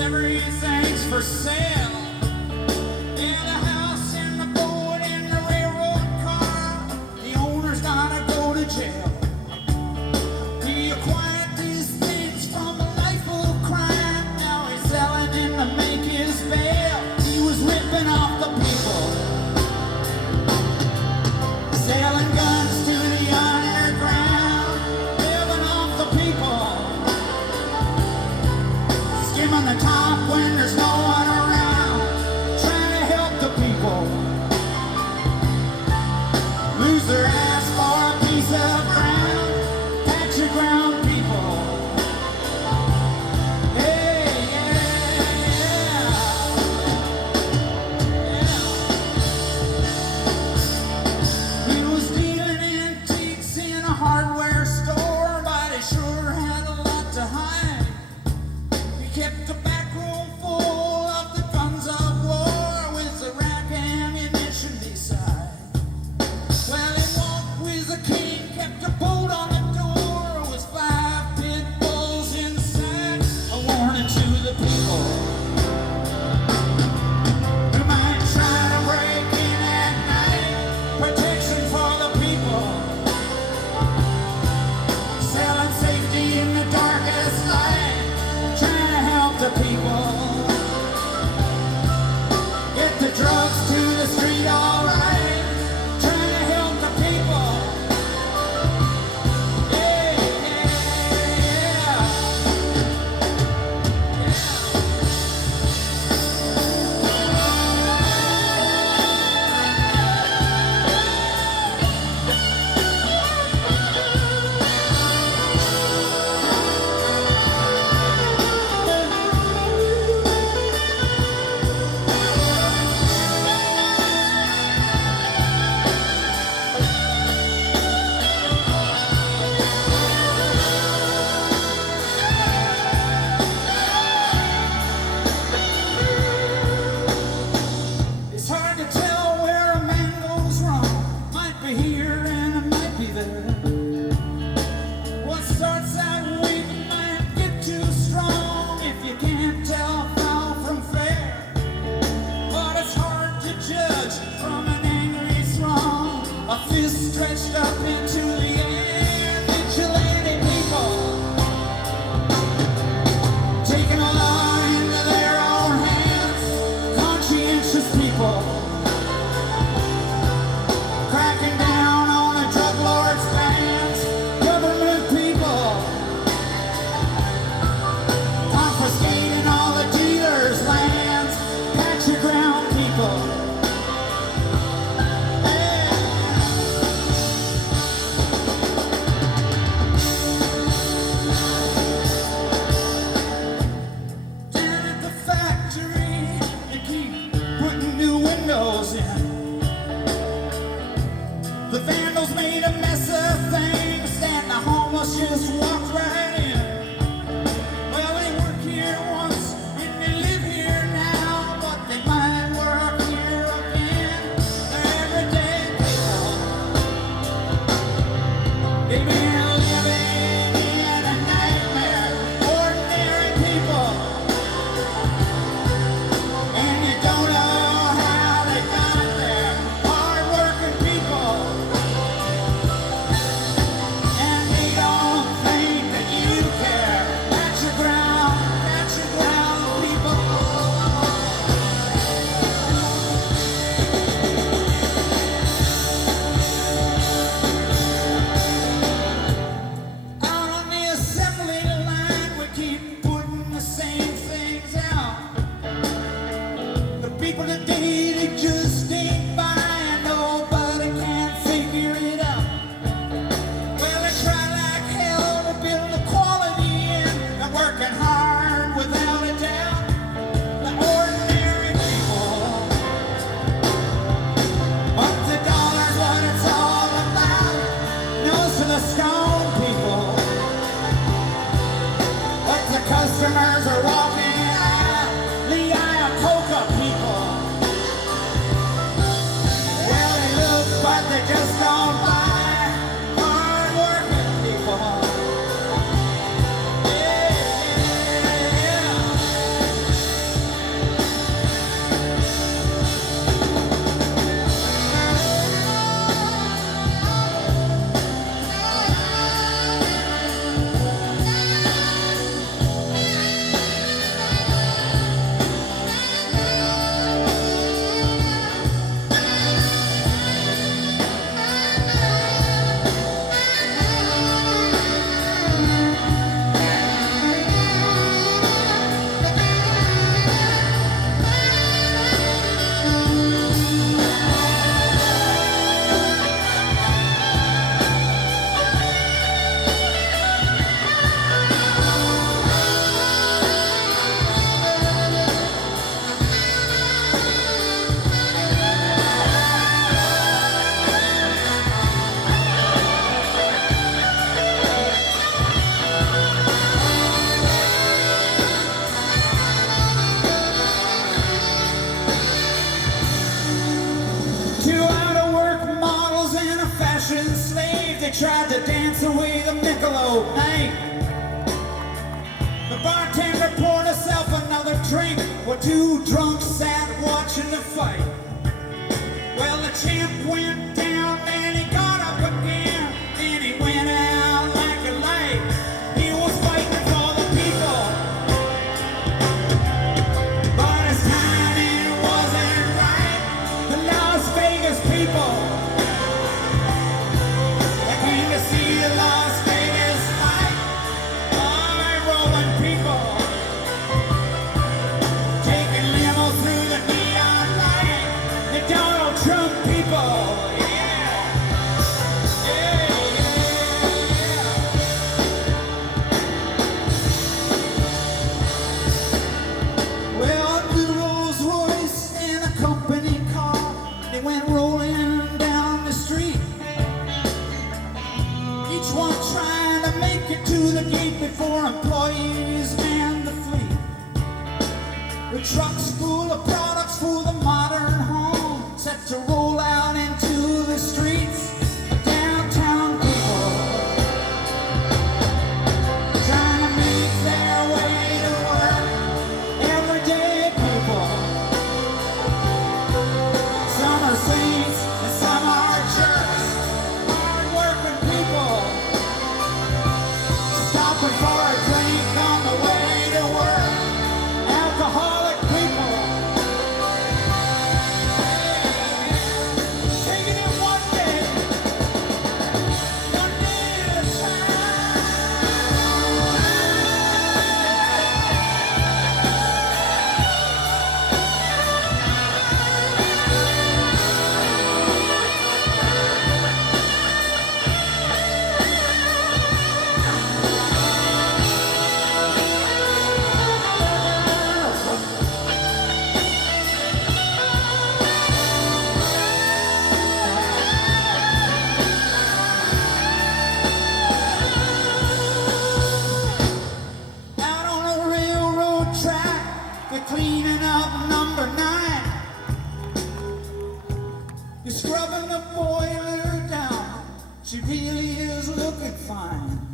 everything's for sale. In the house, in the boat, in the railroad car, the owner's gotta go to jail. He acquired these things from a life of crime. Now he's selling them to make his bail. He was ripping off the people, selling guns to the underground, living off the people, skimming the top when there's no one around, trying to help the people lose their ass for a piece of ground. Patch your ground, people. Hey, yeah, yeah. He was dealing antiques in a hardware store, but he sure had a lot to hide. He kept the back room full of the guns of war with the rack ammunition beside. Well, he walked with the king, kept a bolt on the door with 5 pit bulls inside. A warning to the people who might try to break in at night. Protection for the people, selling safety in the darkest light, trying to help the people get the drugs to the street all right, trying to help the people. Yeah, yeah, it's hard to tell where a man goes wrong. Might be here and it might be there. What starts out weak might get too strong if you can't tell foul from fair. But it's hard to judge from an angry throng, a fist stretched up into the air. Vigilante people taking a law into their own hands. Conscientious people cracking down on the drug lords' plans. Government people confiscating all the dealers' lands. Patch your ground, people. Yeah. Down at the factory, they keep putting new windows in. The vandals made a mess of things, and the homeless just walked right in. Well, they work here once and they live here now, but they might work here again. They're everyday people. They've been living in a nightmare. Ordinary people, and you don't know how they got there. Hard-working people, and they don't think that you care. Patch your ground, people. Out on the assembly line, we keep putting the same things out. The people today, they just ain't buying. Nobody can figure it out. Well, they try like hell to build the quality in. They're working hard without a doubt. The ordinary people, but the dollar's what it's all about. Nose to the stone, people, but the customers are walking out. The Iacocca people, well, they look, but they just don't buy. Hard-working people. Yeah, yeah, yeah. they tried to dance away the Michelob night. The bartender poured herself another drink while two drunks sat watching the fight. Well, the champ went down, then he got up again, then he went out like a light. He was fighting for the people, but his timing wasn't right. The Las Vegas people, they came to see the Las Vegas fight. High rolling people, taking limo through the neon light. The Donald Trump people, yeah, yeah, yeah. Well, a blue Rolls Royce and a company car, they went rolling down the street. Each one trying to make it to the gate before employees manned the fleet. The trucks full of products for the modern home, set to roll out into the streets. Downtown people trying to make their way to work. Everyday people, some are saints and some are jerks. Hard-working people stopping for a drink on the way to work. Alcoholic people taking it one day at a time. Out on a railroad track, they're cleaning up number 9. You're scrubbing the boiler down, she really is looking fine.